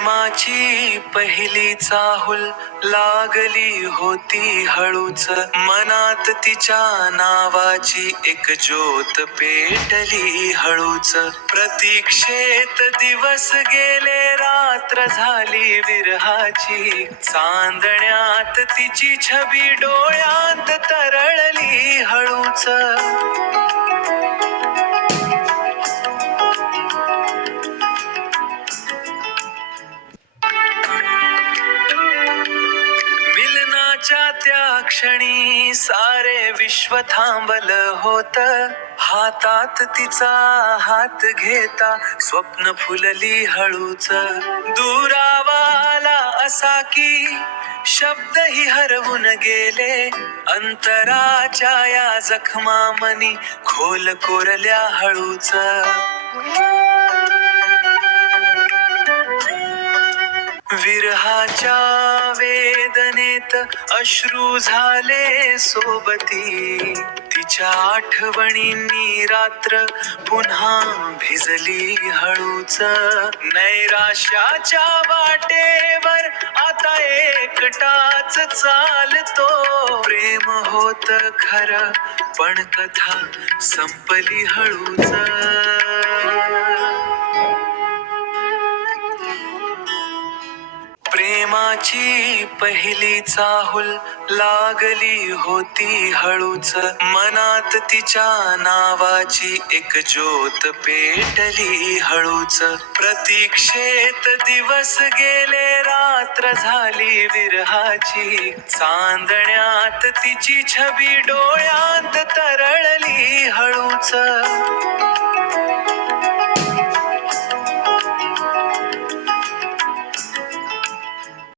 प्रेमाची पहिली चाहुल लागली होती हळूच, मनात तिच्या नावाची एक ज्योत पेटली हळूच. प्रतीक्षेत दिवस गेले, रात्र झाली विरहाची, चांदण्यात तिची छबी डोळ्यात तरळली हळूच. मिलनाच्या त्या क्षणी सारे विश्व थांबलं होत, हातात तिचा हात घेता स्वप्न फुलली हळूच. दुरावाला असा की शब्दही हरवून गेले, अंतराच्या या जखमा मनी खोल कोरल्या हळूच. विरहाच्या वेदनेत अश्रू झाले सोबती, तिच्या आठवणींनी रात्र पुन्हा भिजली हळूच. नैराश्याच्या वाटेवर आता एकटाच चालतो, प्रेम होत खरं पण कथा संपली हळूच. प्रेमाची पहिली चाहुल लागली होती हळूच, मनात तिच्या नावाची एक ज्योत पेटली हळूच. प्रतीक्षेत दिवस गेले, रात्र झाली विरहाची, चांदण्यात तिची छबी डोळ्यात तरळली हळूच.